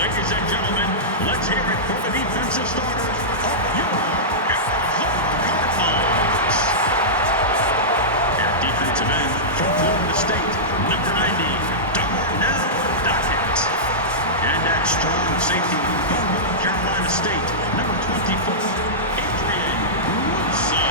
Ladies and gentlemen, let's hear it for the defensive starters of your Arizona Cardinals. At defensive end from Florida State, number 90, Darnell Dockett. And at strong safety from North Carolina State, number 24, Adrian Woodson.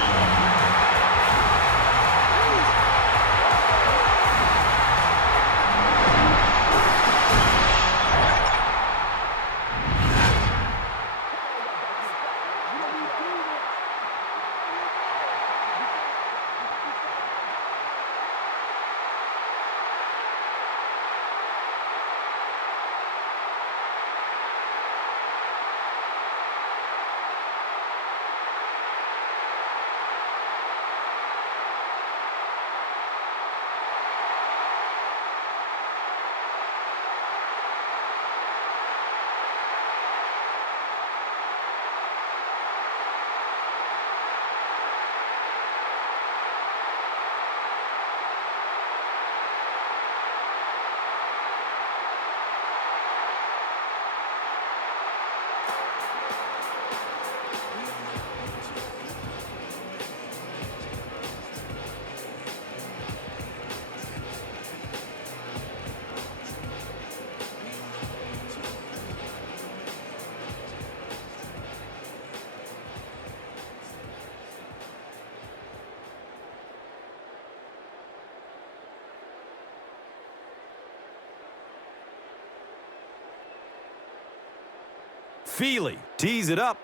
Feely tees it up,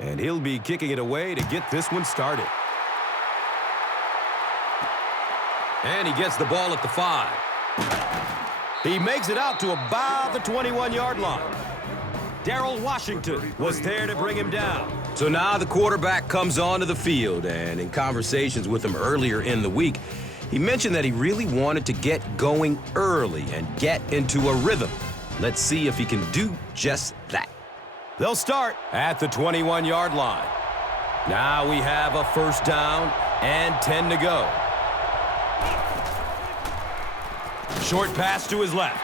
and he'll be kicking it away to get this one started. And he gets the ball at the 5. He makes it out to about the 21-yard line. Darrell Washington was there to bring him down. So now the quarterback comes onto the field, and in conversations with him earlier in the week, he mentioned that he really wanted to get going early and get into a rhythm. Let's see if he can do just that. They'll start at the 21-yard line. Now we have a first down and 10 to go. Short pass to his left.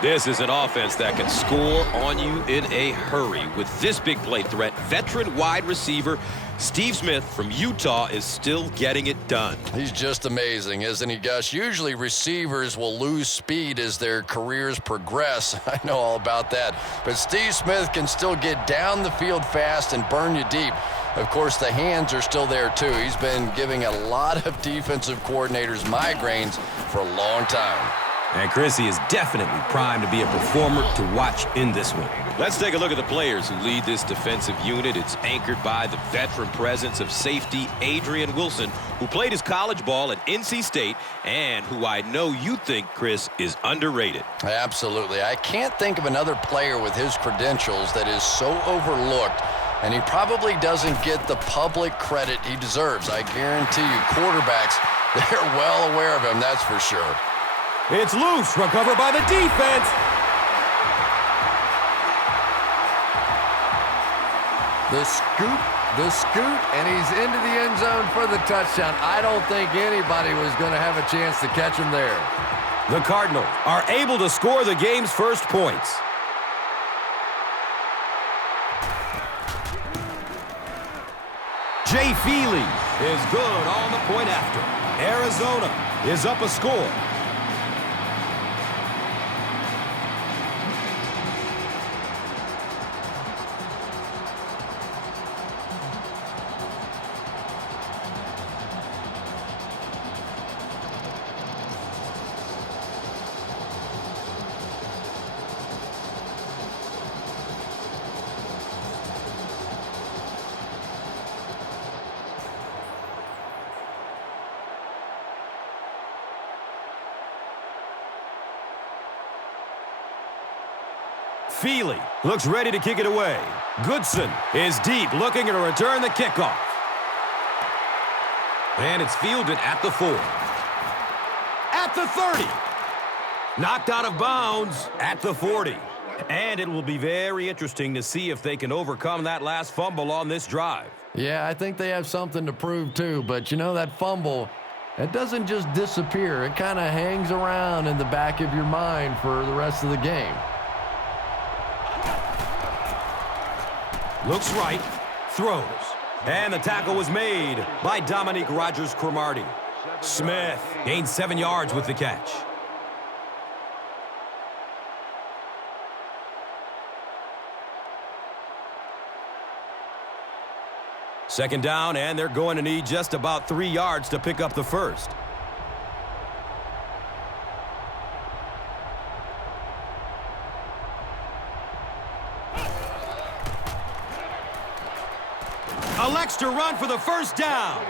This is an offense that can score on you in a hurry. With this big play threat, veteran wide receiver Steve Smith from Utah is still getting it done. He's just amazing, isn't he, Gus? Usually receivers will lose speed as their careers progress. I know all about that. But Steve Smith can still get down the field fast and burn you deep. Of course, the hands are still there, too. He's been giving a lot of defensive coordinators migraines for a long time. And Chrissy is definitely primed to be a performer to watch in this one. Let's take a look at the players who lead this defensive unit. It's anchored by the veteran presence of safety Adrian Wilson, who played his college ball at NC State and who I know you think, Chris, is underrated. Absolutely. I can't think of another player with his credentials that is so overlooked, and he probably doesn't get the public credit he deserves. I guarantee you, quarterbacks, they're well aware of him, that's for sure. It's loose, recovered by the defense. The scoot, and he's into the end zone for the touchdown. I don't think anybody was going to have a chance to catch him there. The Cardinals are able to score the game's first points. Jay Feely is good on the point after. Arizona is up a score. Feely looks ready to kick it away. Goodson is deep, looking to return the kickoff. And it's fielded at the 4. At the 30. Knocked out of bounds at the 40. And it will be very interesting to see if they can overcome that last fumble on this drive. Yeah, I think they have something to prove too, but you know that fumble, it doesn't just disappear. It kind of hangs around in the back of your mind for the rest of the game. Looks right. Throws. And the tackle was made by Dominique Rodgers-Cromartie. Smith gained 7 yards with the catch. Second down, and they're going to need just about 3 yards to pick up the first. Elects to run for the first down.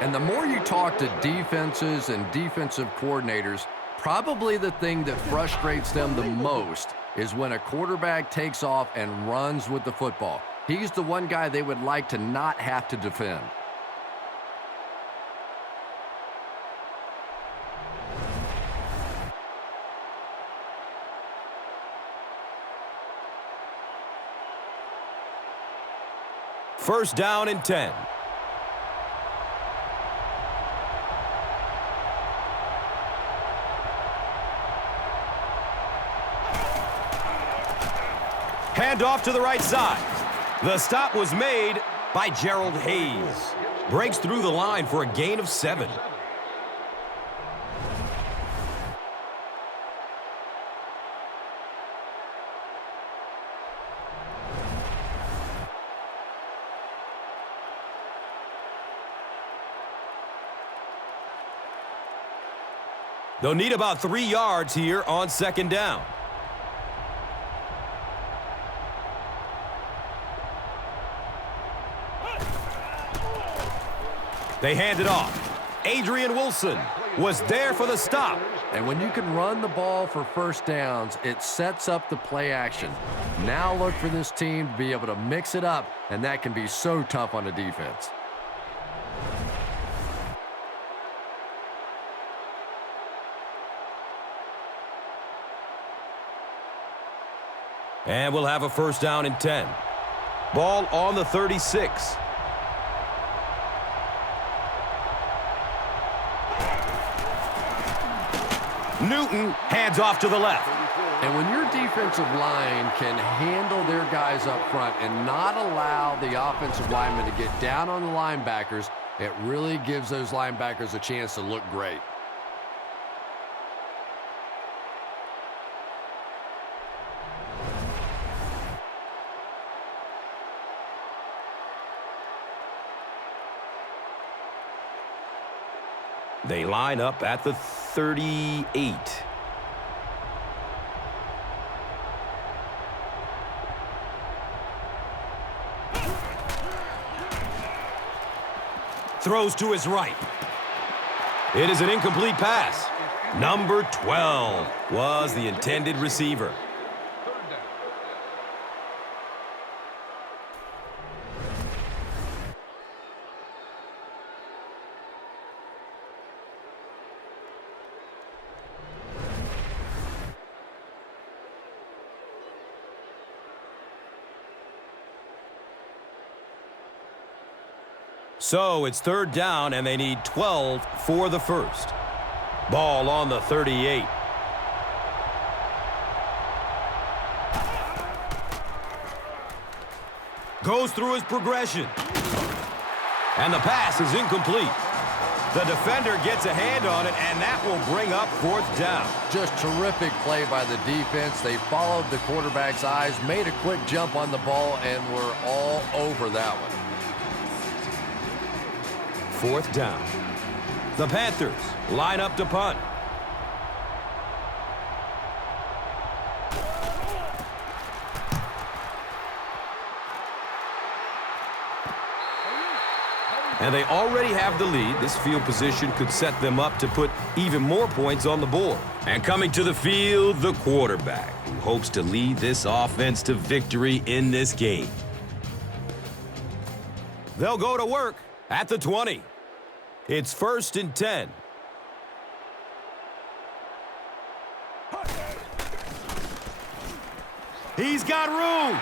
And the more you talk to defenses and defensive coordinators, probably the thing that frustrates them the most is when a quarterback takes off and runs with the football. He's the one guy they would like to not have to defend. First down and 10. Hand off to the right side. The stop was made by Gerald Hayes. Breaks through the line for a gain of 7. They'll need about 3 yards here on second down. They hand it off. Adrian Wilson was there for the stop. And when you can run the ball for first downs, it sets up the play action. Now look for this team to be able to mix it up, and that can be so tough on the defense. And we'll have a first down and 10. Ball on the 36. Newton hands off to the left. And when your defensive line can handle their guys up front and not allow the offensive linemen to get down on the linebackers, it really gives those linebackers a chance to look great. They line up at the 38. Throws to his right. It is an incomplete pass. Number 12 was the intended receiver. So it's third down, and they need 12 for the first. Ball on the 38. Goes through his progression. And the pass is incomplete. The defender gets a hand on it, and that will bring up fourth down. Just terrific play by the defense. They followed the quarterback's eyes, made a quick jump on the ball, and were all over that one. Fourth down. The Panthers line up to punt. And they already have the lead. This field position could set them up to put even more points on the board. And coming to the field, the quarterback, who hopes to lead this offense to victory in this game. They'll go to work at the 20. It's first and 10. He's got room.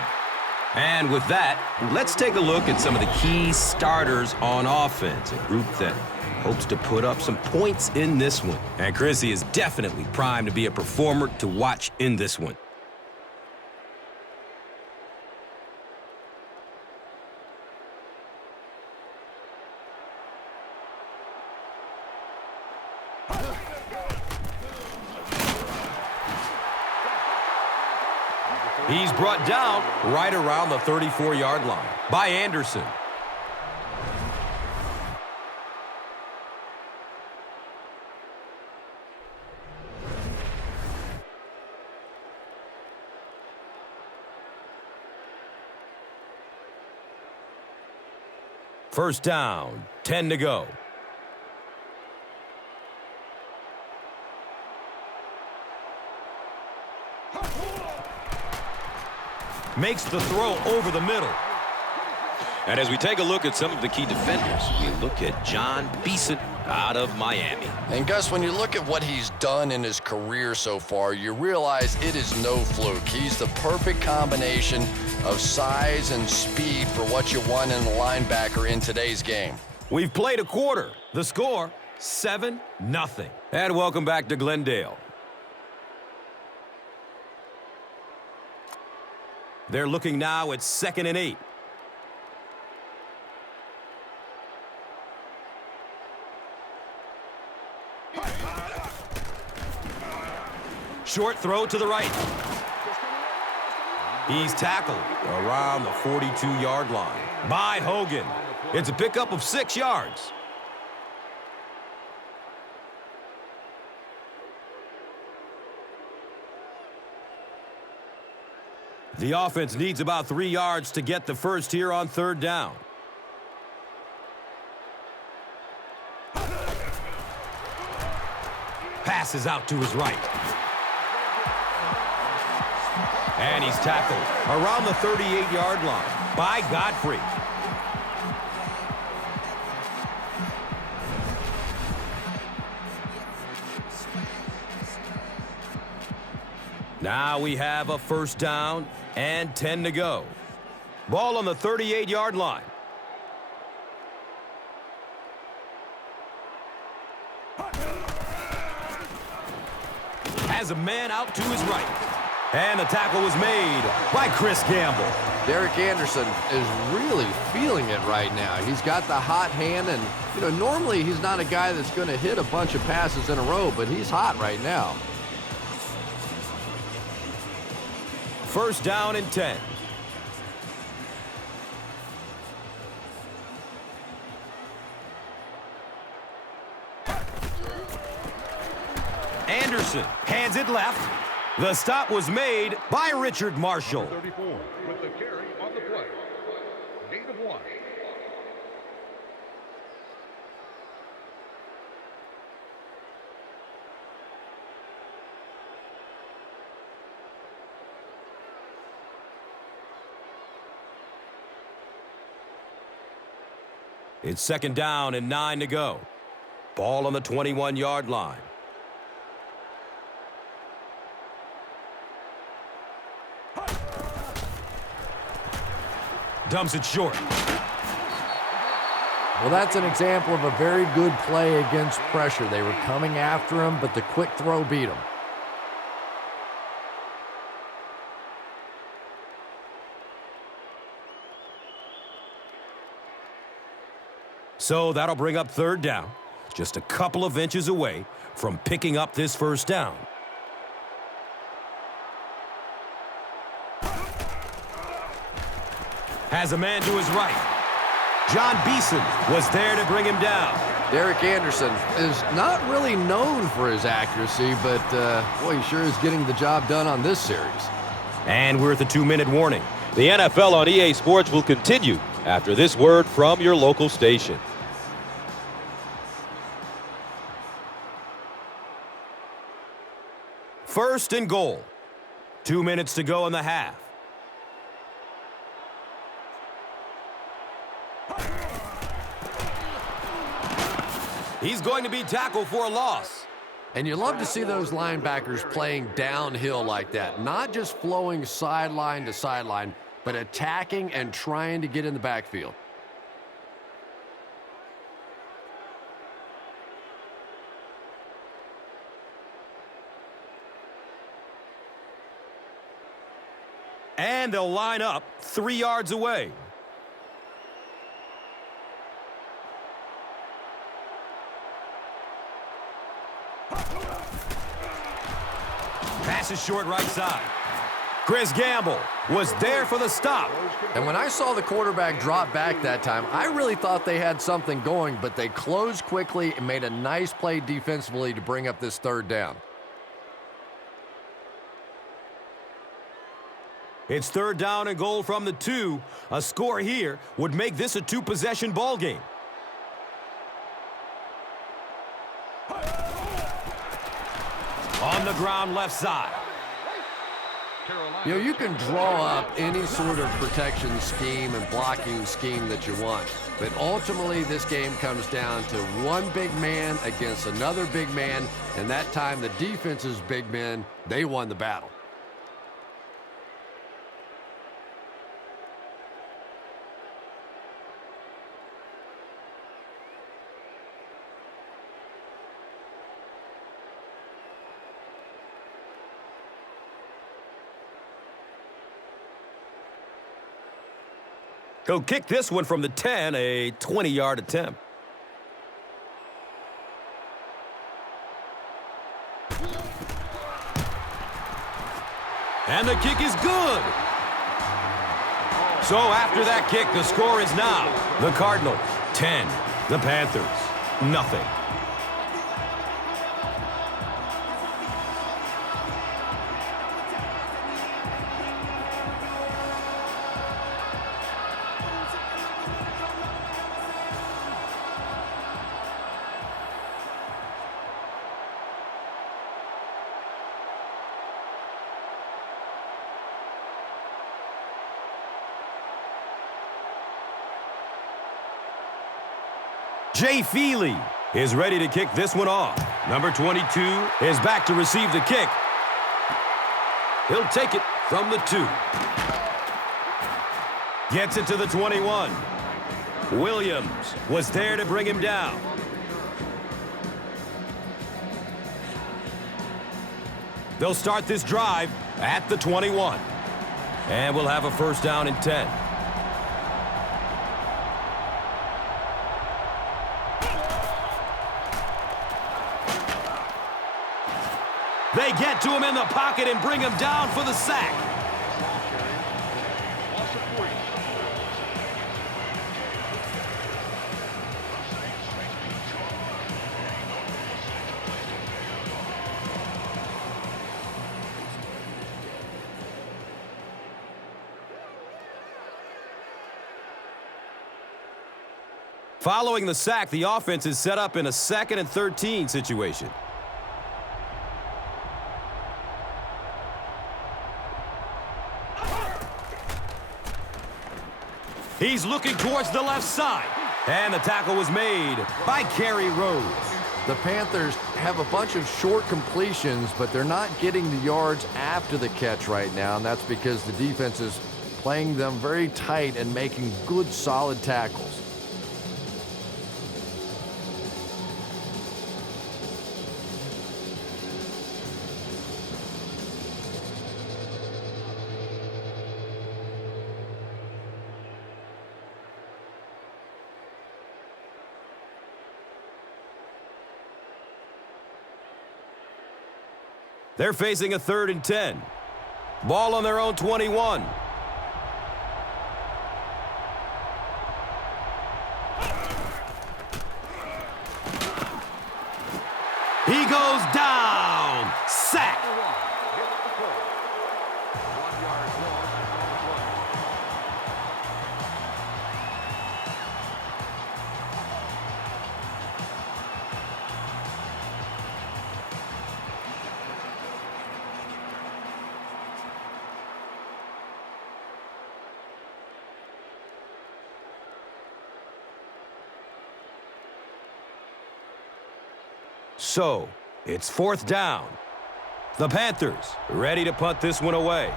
And with that, let's take a look at some of the key starters on offense, a group that hopes to put up some points in this one. And Chrissy is definitely primed to be a performer to watch in this one. He's brought down right around the 34-yard line by Anderson. First down, 10 to go. Makes the throw over the middle. And as we take a look at some of the key defenders, we look at John Beeson out of Miami. And Gus, when you look at what he's done in his career so far, you realize it is no fluke. He's the perfect combination of size and speed for what you want in a linebacker in today's game. We've played a quarter. The score, 7-0. And welcome back to Glendale. They're looking now at 2nd and 8. Short throw to the right. He's tackled around the 42-yard line by Hogan. It's a pickup of 6 yards. The offense needs about 3 yards to get the first here on 3rd down. Passes out to his right. And he's tackled around the 38-yard line by Godfrey. Now we have a first down and 10 to go. Ball on the 38-yard line. Has a man out to his right. And the tackle was made by Chris Gamble. Derek Anderson is really feeling it right now. He's got the hot hand, and, normally he's not a guy that's going to hit a bunch of passes in a row, but he's hot right now. First down and 10. Anderson hands it left. The stop was made by Richard Marshall. 34 with the carry on the play. Gain of 1. It's 2nd down and 9 to go. Ball on the 21-yard line. Dumps it short. Well, that's an example of a very good play against pressure. They were coming after him, but the quick throw beat him. So that'll bring up 3rd down. Just a couple of inches away from picking up this first down. Has a man to his right. John Beeson was there to bring him down. Derek Anderson is not really known for his accuracy, but, boy, he sure is getting the job done on this series. And we're at the 2-minute warning. The NFL on EA Sports will continue after this word from your local station. First and goal. 2 minutes to go in the half. He's going to be tackled for a loss. And you love to see those linebackers playing downhill like that, not just flowing sideline to sideline, but attacking and trying to get in the backfield. And they'll line up 3 yards away. Pass is short right side. Chris Gamble was there for the stop. And when I saw the quarterback drop back that time, I really thought they had something going, but they closed quickly and made a nice play defensively to bring up this third down. It's third down and goal from the 2. A score here would make this a 2-possession ball game. On the ground left side. You know, you can draw up any sort of protection scheme and blocking scheme that you want, but ultimately this game comes down to one big man against another big man, and that time the defense's big men, they won the battle. He'll kick this one from the 10, a 20-yard attempt. And the kick is good. So after that kick, the score is now the Cardinals 10, the Panthers nothing. Jay Feely is ready to kick this one off. Number 22 is back to receive the kick. He'll take it from the 2. Gets it to the 21. Williams was there to bring him down. They'll start this drive at the 21. And we'll have a first down and 10. They get to him in the pocket and bring him down for the sack. Following the sack, the offense is set up in a 2nd and 13 situation. He's looking towards the left side. And the tackle was made by Kerry Rhodes. The Panthers have a bunch of short completions, but they're not getting the yards after the catch right now, and that's because the defense is playing them very tight and making good, solid tackles. They're facing a 3rd and 10. Ball on their own 21. He goes down. Sack. So, it's 4th down. The Panthers ready to punt this one away.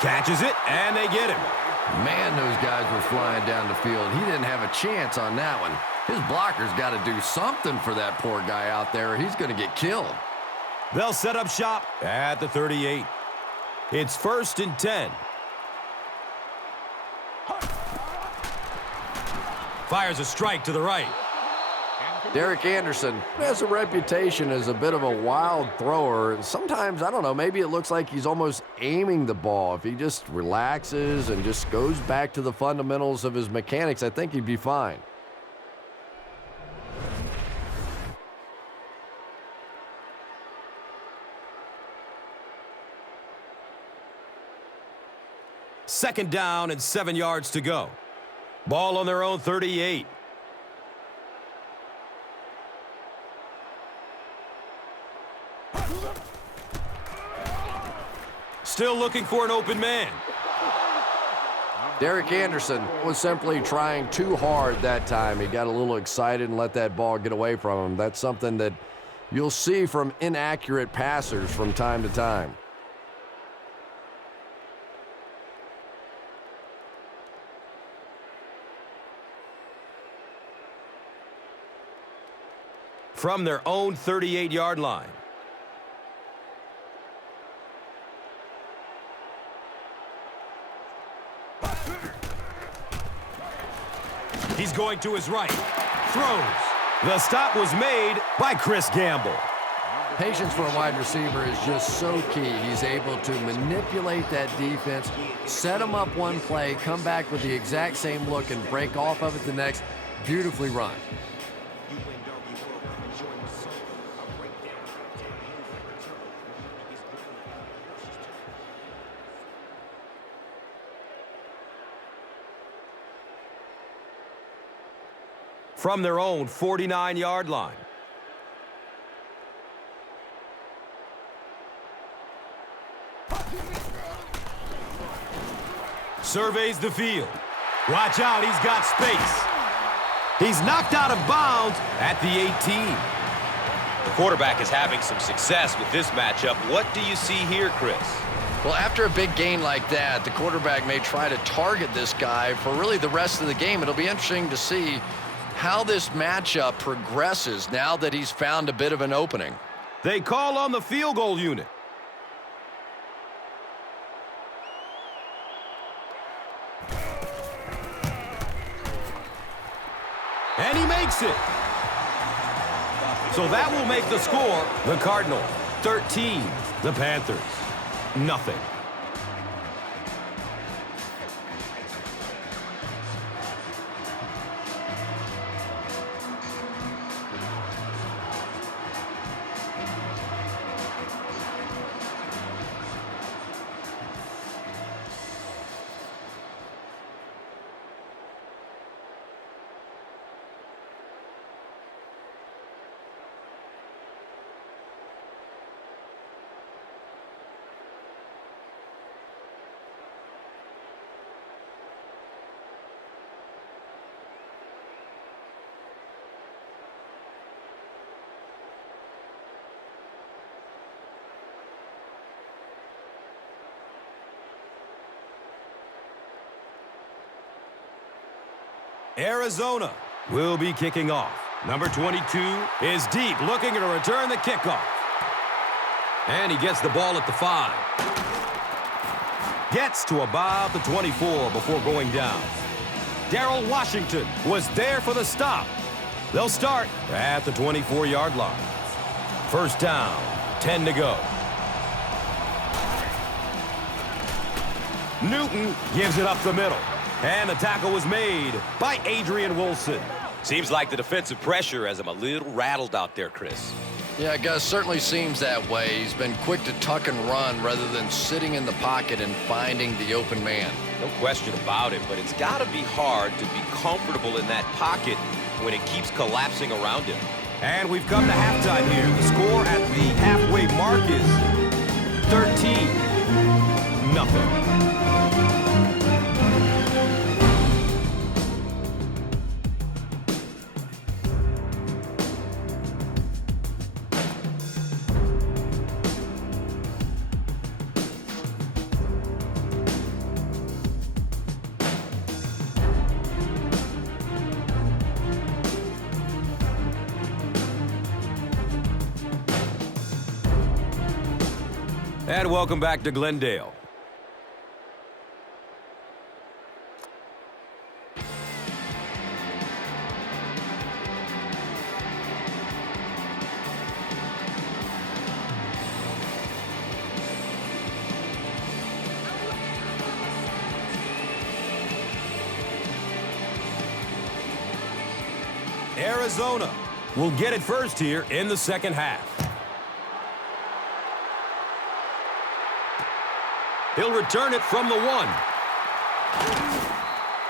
Catches it, and they get him. Man, those guys were flying down the field. He didn't have a chance on that one. His blocker's got to do something for that poor guy out there, or he's going to get killed. They'll set up shop at the 38. It's 1st and 10. Fires a strike to the right. Derek Anderson has a reputation as a bit of a wild thrower. Sometimes, I don't know, maybe it looks like he's almost aiming the ball. If he just relaxes and just goes back to the fundamentals of his mechanics, I think he'd be fine. Second down and 7 yards to go. Ball on their own 38. Still looking for an open man. Derek Anderson was simply trying too hard that time. He got a little excited and let that ball get away from him. That's something that you'll see from inaccurate passers from time to time. From their own 38-yard line. He's going to his right. Throws. The stop was made by Chris Gamble. Patience for a wide receiver is just so key. He's able to manipulate that defense, set them up one play, come back with the exact same look, and break off of it the next. Beautifully run. From their own 49-yard line. Surveys the field. Watch out, he's got space. He's knocked out of bounds at the 18. The quarterback is having some success with this matchup. What do you see here, Chris? Well, after a big gain like that, the quarterback may try to target this guy for really the rest of the game. It'll be interesting to see how this matchup progresses now that he's found a bit of an opening. They call on the field goal unit. And he makes it. So that will make the score the Cardinals 13, the Panthers nothing. Arizona will be kicking off. Number 22 is deep, looking to return the kickoff. And he gets the ball at the 5. Gets to about the 24 before going down. Darrell Washington was there for the stop. They'll start at the 24-yard line. First down, 10 to go. Newton gives it up the middle. And the tackle was made by Adrian Wilson. Seems like the defensive pressure has him a little rattled out there, Chris. Yeah, Gus, certainly seems that way. He's been quick to tuck and run rather than sitting in the pocket and finding the open man. No question about it, but it's got to be hard to be comfortable in that pocket when it keeps collapsing around him. And we've come to halftime here. The score at the halfway mark is 13-0. And welcome back to Glendale. Arizona will get it first here in the second half. He'll return it from the 1.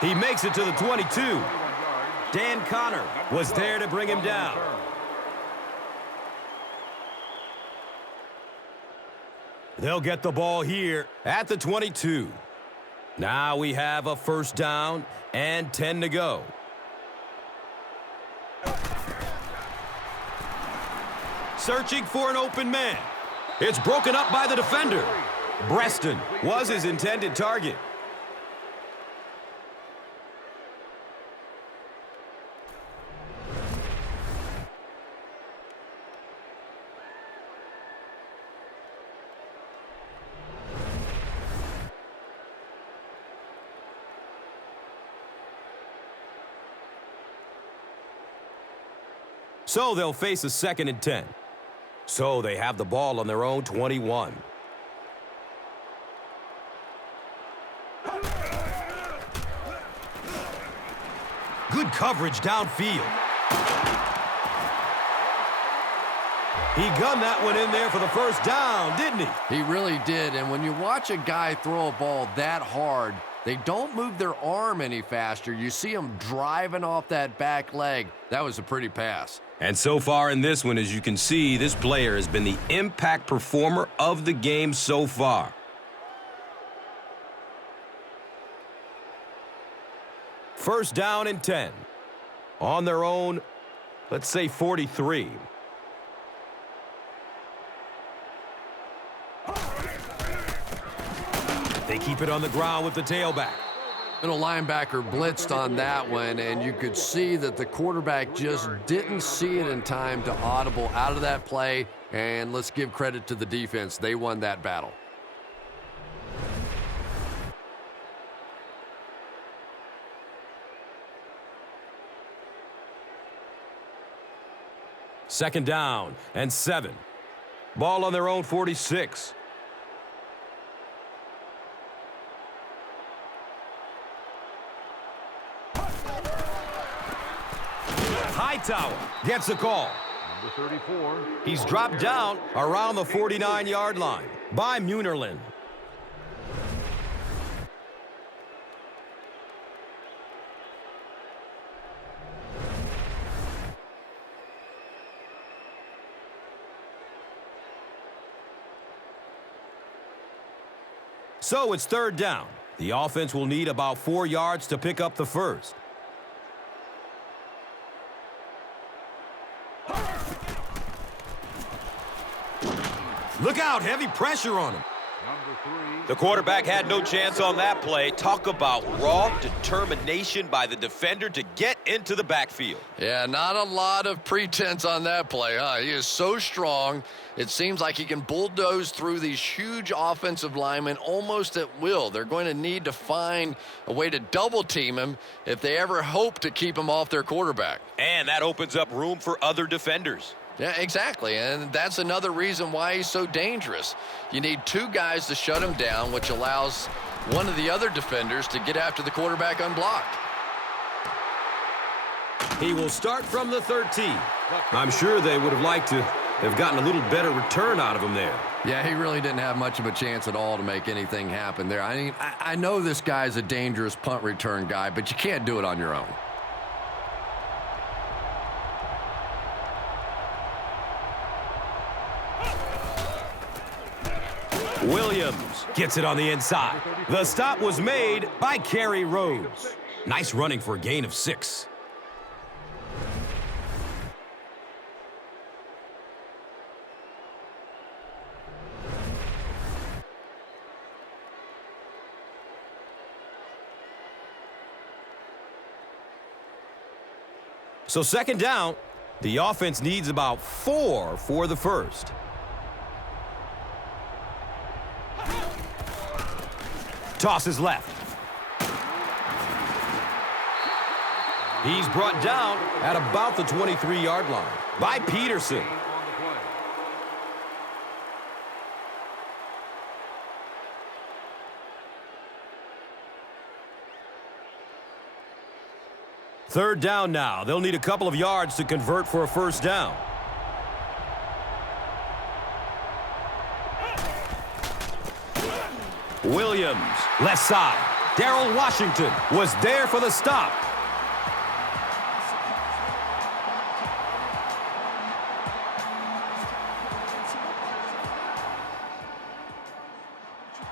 He makes it to the 22. Dan Connor was there to bring him down. They'll get the ball here at the 22. Now we have a first down and 10 to go. Searching for an open man. It's broken up by the defender. Breaston was his intended target. So they'll face a 2nd and 10. So they have the ball on their own 21. Good coverage downfield. He gunned that one in there for the first down, didn't he? He really did, and when you watch a guy throw a ball that hard, they don't move their arm any faster. You see him driving off that back leg. That was a pretty pass. And so far in this one, as you can see, this player has been the impact performer of the game so far. First down and 10. On their own, let's say 43. They keep it on the ground with the tailback. Middle linebacker blitzed on that one, and you could see that the quarterback just didn't see it in time to audible out of that play, and let's give credit to the defense. They won that battle. Second down and 7. Ball on their own 46. Hightower gets the call. Number 34. He's dropped down around the 49-yard line by Munerlin. So it's third down. The offense will need about 4 yards to pick up the first. Look out, heavy pressure on him. Number 3. The quarterback had no chance on that play. Talk about raw determination by the defender to get into the backfield. Yeah, not a lot of pretense on that play, huh? He is so strong. It seems like he can bulldoze through these huge offensive linemen almost at will. They're going to need to find a way to double team him if they ever hope to keep him off their quarterback. And that opens up room for other defenders. Yeah, exactly, and that's another reason why he's so dangerous. You need 2 guys to shut him down, which allows one of the other defenders to get after the quarterback unblocked. He will start from the 13. I'm sure they would have liked to have gotten a little better return out of him there. Yeah, he really didn't have much of a chance at all to make anything happen there. I mean, I know this guy's a dangerous punt return guy, but you can't do it on your own. Williams gets it on the inside. The stop was made by Kerry Rhodes. Nice running for a gain of 6. So second down, the offense needs about 4 for the first. Tosses left. He's brought down at about the 23-yard line by Peterson. Third down now. They'll need a couple of yards to convert for a first down. Williams, left side. Darrell Washington was there for the stop.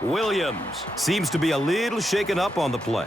Williams seems to be a little shaken up on the play.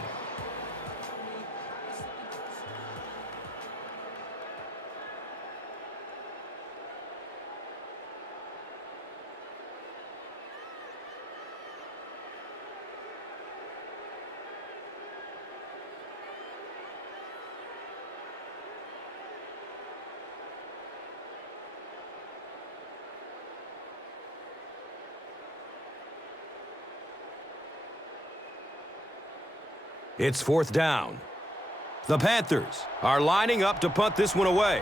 It's fourth down. The Panthers are lining up to punt this one away.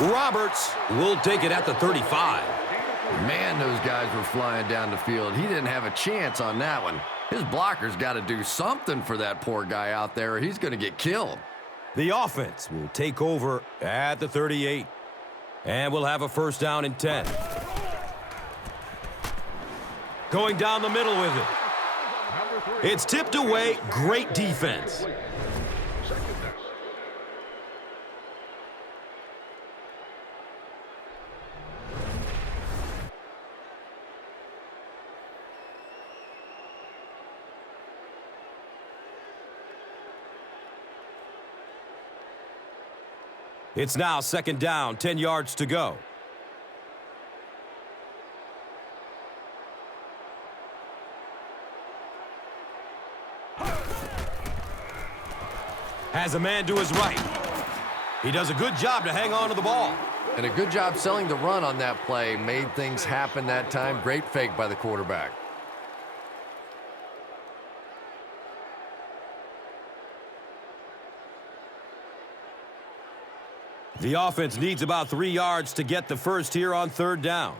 Roberts will take it at the 35. Man, those guys were flying down the field. He didn't have a chance on that one. His blocker's got to do something for that poor guy out there, or he's going to get killed. The offense will take over at the 38. And we'll have a first down and 10. Going down the middle with it. It's tipped away. Great defense. It's now second down, 10 yards to go. Has a man to his right. He does a good job to hang on to the ball. And a good job selling the run on that play. Made things happen that time. Great fake by the quarterback. The offense needs about 3 yards to get the first here on third down.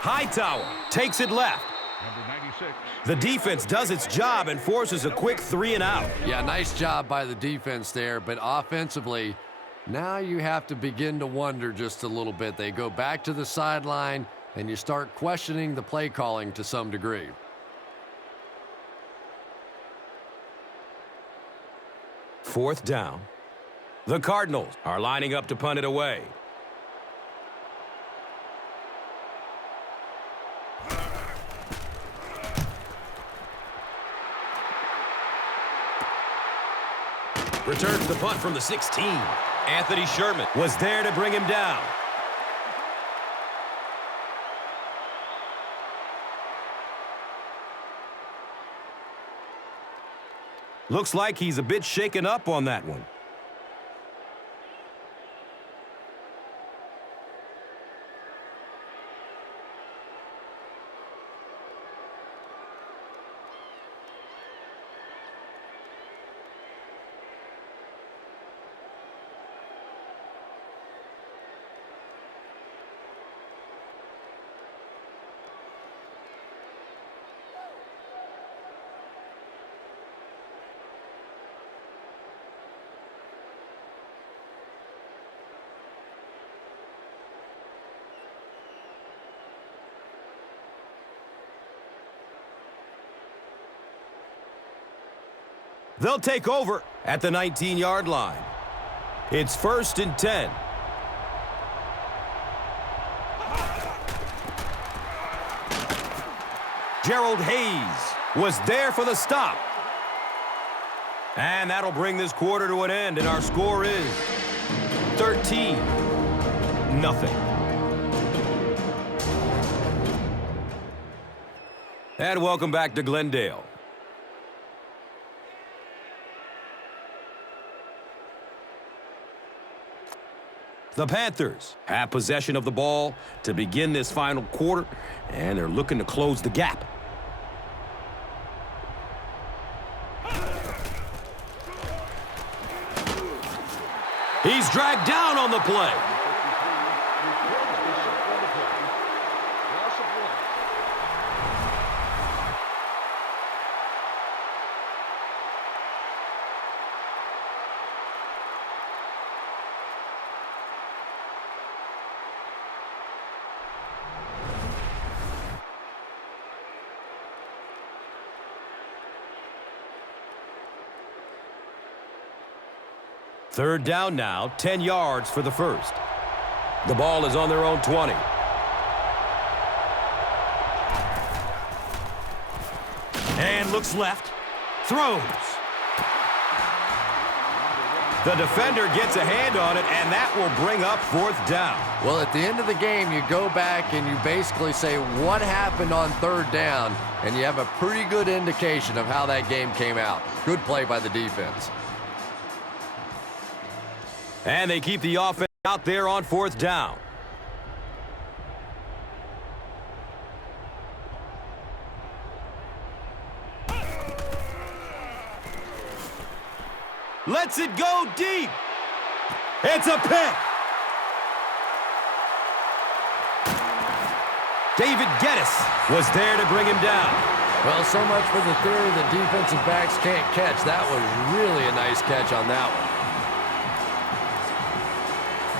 Hightower takes it left. Number 96. The defense does its job and forces a quick 3 and out. Yeah, nice job by the defense there, but offensively, now you have to begin to wonder just a little bit. They go back to the sideline, and you start questioning the play calling to some degree. Fourth down. The Cardinals are lining up to punt it away. Returns the punt from the 16. Anthony Sherman was there to bring him down. Looks like he's a bit shaken up on that one. They'll take over at the 19-yard line. It's 1st and 10. Gerald Hayes was there for the stop. And that'll bring this quarter to an end, and our score is 13-0. And welcome back to Glendale. The Panthers have possession of the ball to begin this final quarter, and they're looking to close the gap. He's dragged down on the play. Loss of 1. Third down now, 10 yards for the first. The ball is on their own 20. And looks left. Throws. The defender gets a hand on it, and that will bring up fourth down. Well, at the end of the game, you go back and you basically say what happened on third down, and you have a pretty good indication of how that game came out. Good play by the defense. And they keep the offense out there on fourth down. Lets it go deep. It's a pick. David Geddes was there to bring him down. Well, so much for the theory that defensive backs can't catch. That was really a nice catch on that one.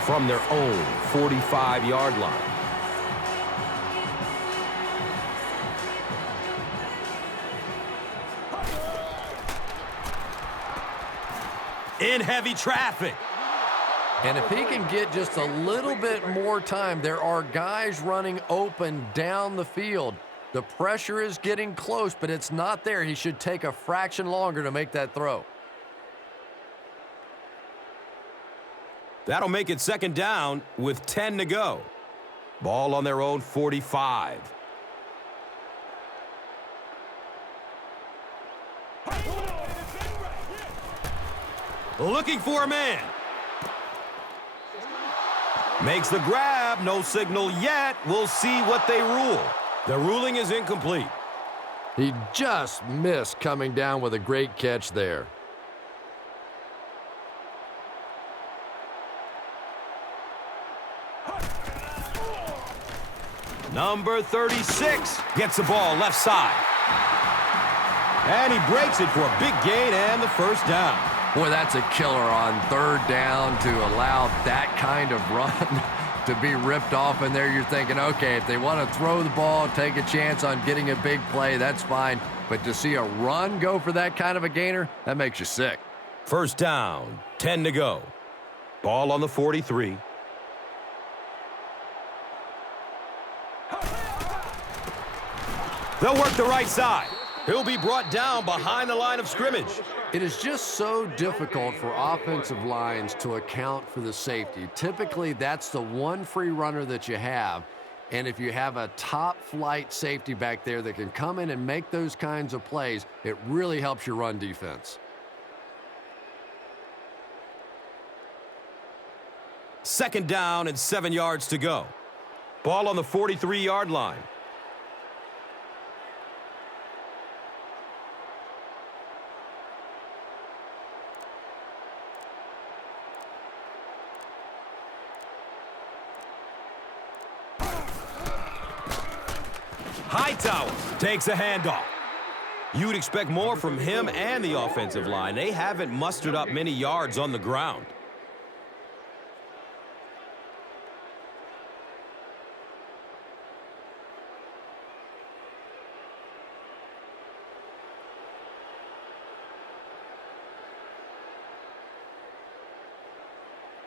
From their own 45-yard line. In heavy traffic. And if he can get just a little bit more time, there are guys running open down the field. The pressure is getting close, but it's not there. He should take a fraction longer to make that throw. That'll make it second down with 10 to go. Ball on their own 45. Looking for a man. Makes the grab. No signal yet. We'll see what they rule. The ruling is incomplete. He just missed coming down with a great catch there. Number 36 gets the ball left side. And he breaks it for a big gain and the first down. Boy, that's a killer on third down to allow that kind of run to be ripped off in there. You're thinking, okay, if they want to throw the ball, take a chance on getting a big play, that's fine. But to see a run go for that kind of a gainer, that makes you sick. First down, 10 to go. Ball on the 43. They'll work the right side. He'll be brought down behind the line of scrimmage. It is just so difficult for offensive lines to account for the safety. Typically, that's the one free runner that you have. And if you have a top-flight safety back there that can come in and make those kinds of plays, it really helps your run defense. Second down and 7 yards to go. Ball on the 43-yard line. Hightower takes a handoff. You would expect more from him and the offensive line. They haven't mustered up many yards on the ground.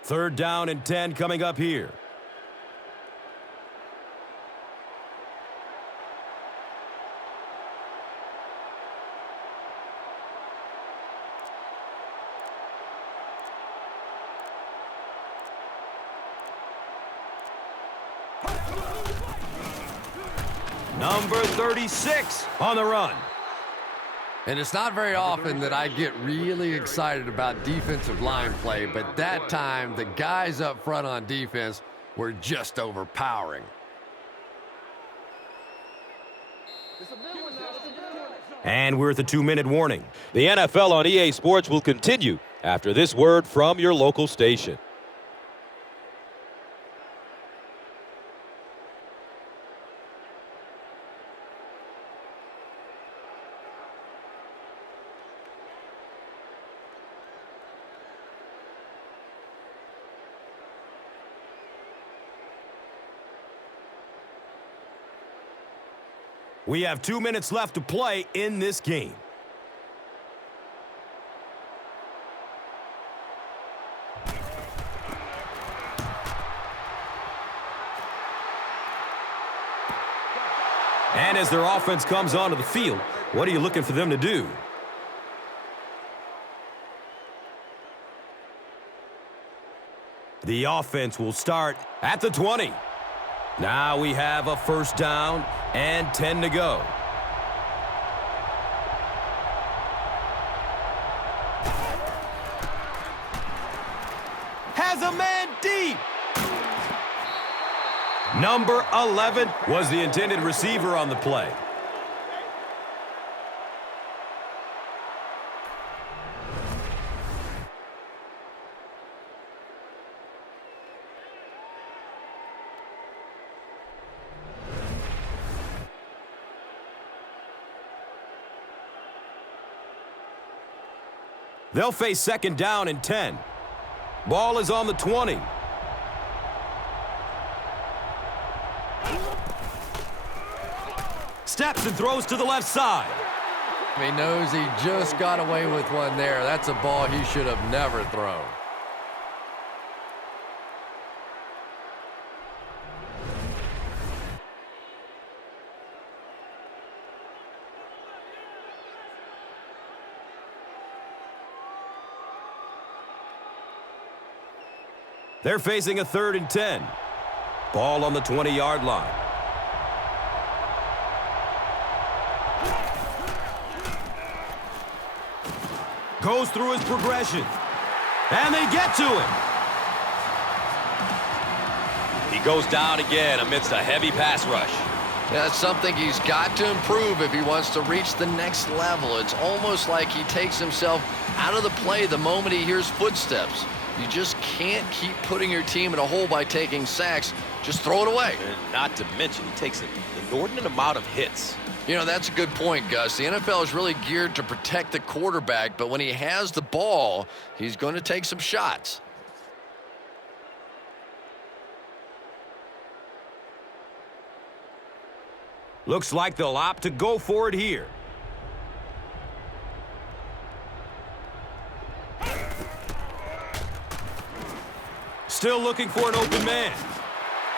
Third down and 10 coming up here. Number 36 on the run. And it's not very often that I get really excited about defensive line play, but that time the guys up front on defense were just overpowering. And we're at the 2-minute warning. The NFL on EA Sports will continue after this word from your local station. We have 2 minutes left to play in this game. And as their offense comes onto the field, what are you looking for them to do? The offense will start at the 20. Now we have a first down and 10 to go. Has a man deep. Number 11 was the intended receiver on the play. They'll face second down and 10. Ball is on the 20. Steps and throws to the left side. He knows he just got away with one there. That's a ball he should have never thrown. They're facing a 3rd and 10. Ball on the 20-yard line. Goes through his progression. And they get to him. He goes down again amidst a heavy pass rush. That's something he's got to improve if he wants to reach the next level. It's almost like he takes himself out of the play the moment he hears footsteps. You just can't keep putting your team in a hole by taking sacks. Just throw it away. And not to mention, he takes an inordinate amount of hits. You know, that's a good point, Gus. The NFL is really geared to protect the quarterback, but when he has the ball, he's going to take some shots. Looks like they'll opt to go for it here. Still looking for an open man.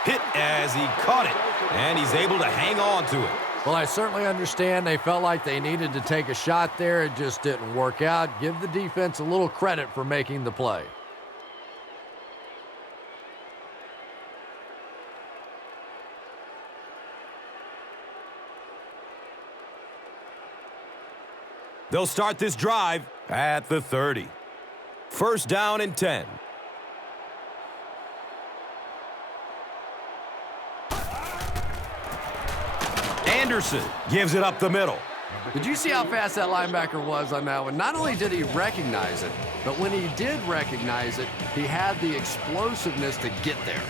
Hit as he caught it, and he's able to hang on to it. Well, I certainly understand they felt like they needed to take a shot there. It just didn't work out. Give the defense a little credit for making the play. They'll start this drive at the 30. First down and 10. Anderson gives it up the middle. Did you see how fast that linebacker was on that one? Not only did he recognize it, but when he did recognize it, he had the explosiveness to get there.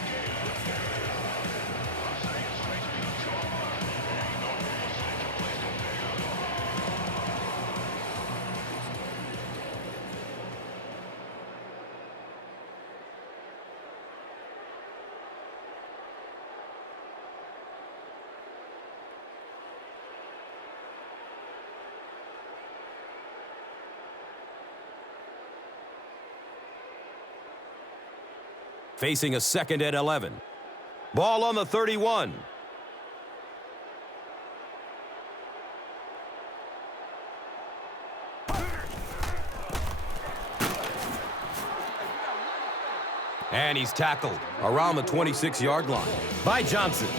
Facing a 2nd and 11. Ball on the 31. And he's tackled around the 26-yard line by Johnson.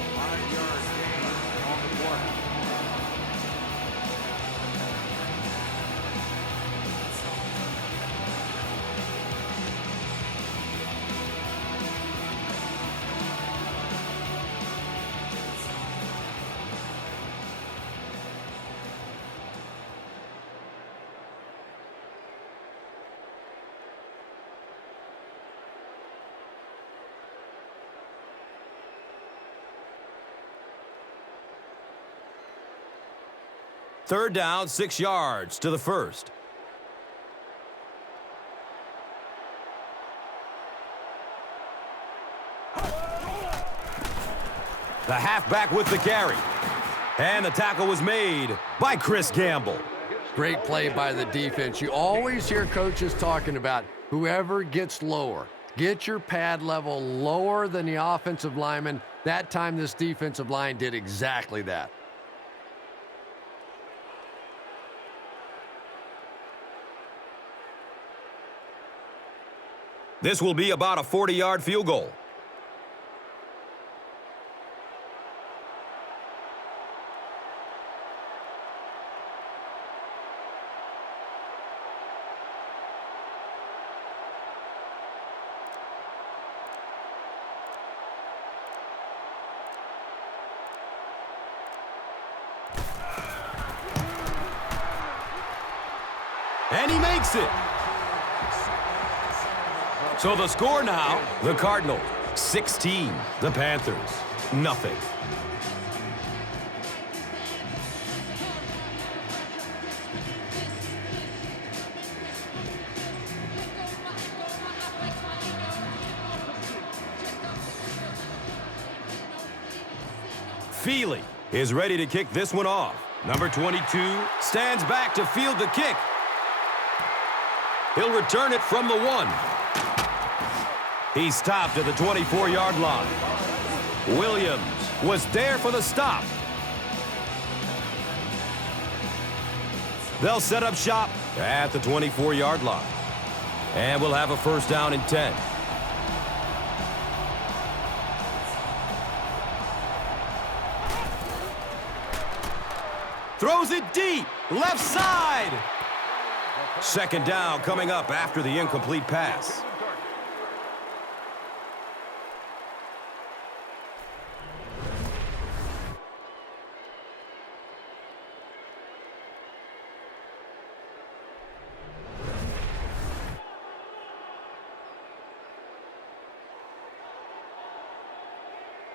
Third down, 6 yards to the first. The halfback with the carry. And the tackle was made by Chris Gamble. Great play by the defense. You always hear coaches talking about whoever gets lower. Get your pad level lower than the offensive lineman. That time this defensive line did exactly that. This will be about a 40-yard field goal. And he makes it. So the score now, the Cardinals 16, the Panthers nothing. Feely is ready to kick this one off. Number 22 stands back to field the kick. He'll return it from the 1. He stopped at the 24-yard line. Williams was there for the stop. They'll set up shop at the 24-yard line. And we'll have a first down and 10. Throws it deep, left side. Second down coming up after the incomplete pass.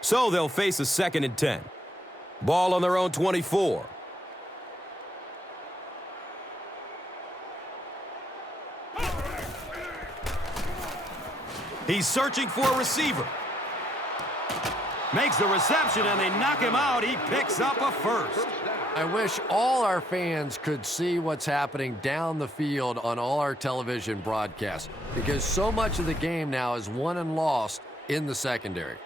So they'll face a 2nd and 10. Ball on their own 24. He's searching for a receiver. Makes the reception, and they knock him out. He picks up a first. I wish all our fans could see what's happening down the field on all our television broadcasts, because so much of the game now is won and lost in the secondary.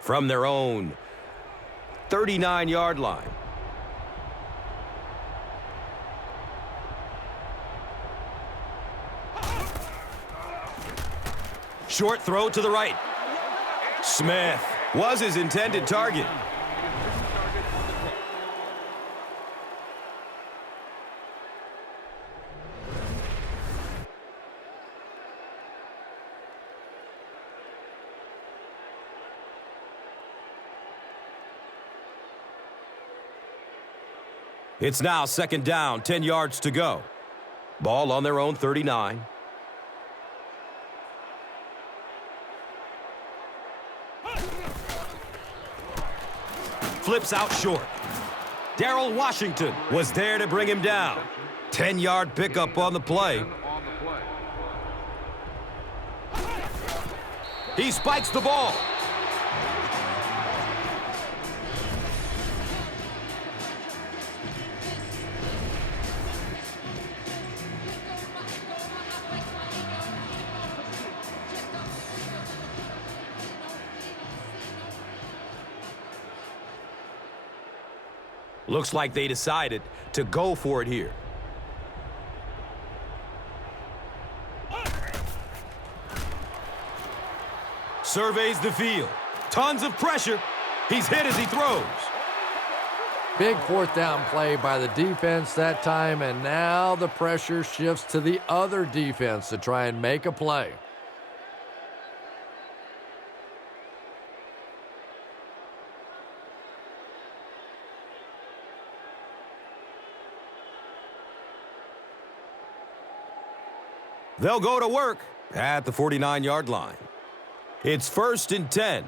From their own 39-yard line. Short throw to the right. Smith was his intended target. It's now 2nd down, 10 yards to go. Ball on their own 39. Flips out short. Darrell Washington was there to bring him down. 10-yard pickup on the play. He spikes the ball. Looks like they decided to go for it here. Surveys the field. Tons of pressure. He's hit as he throws. Big 4th down play by the defense that time, and now the pressure shifts to the other defense to try and make a play. They'll go to work at the 49-yard line. It's 1st and 10.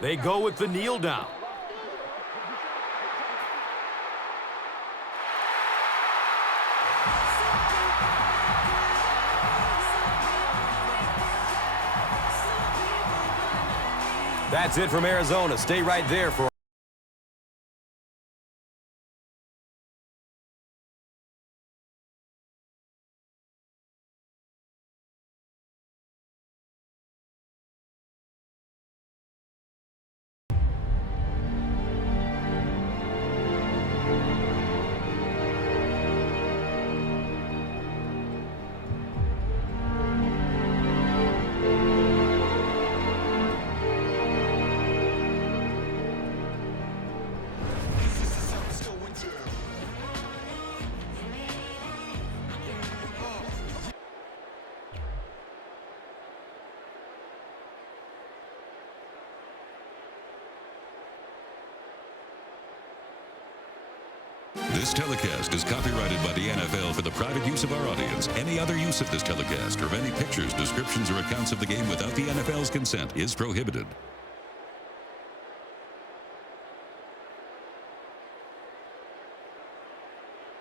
They go with the kneel down. That's it from Arizona. Stay right there for This telecast is copyrighted by the NFL for the private use of our audience. Any other use of this telecast or of any pictures, descriptions, or accounts of the game without the NFL's consent is prohibited.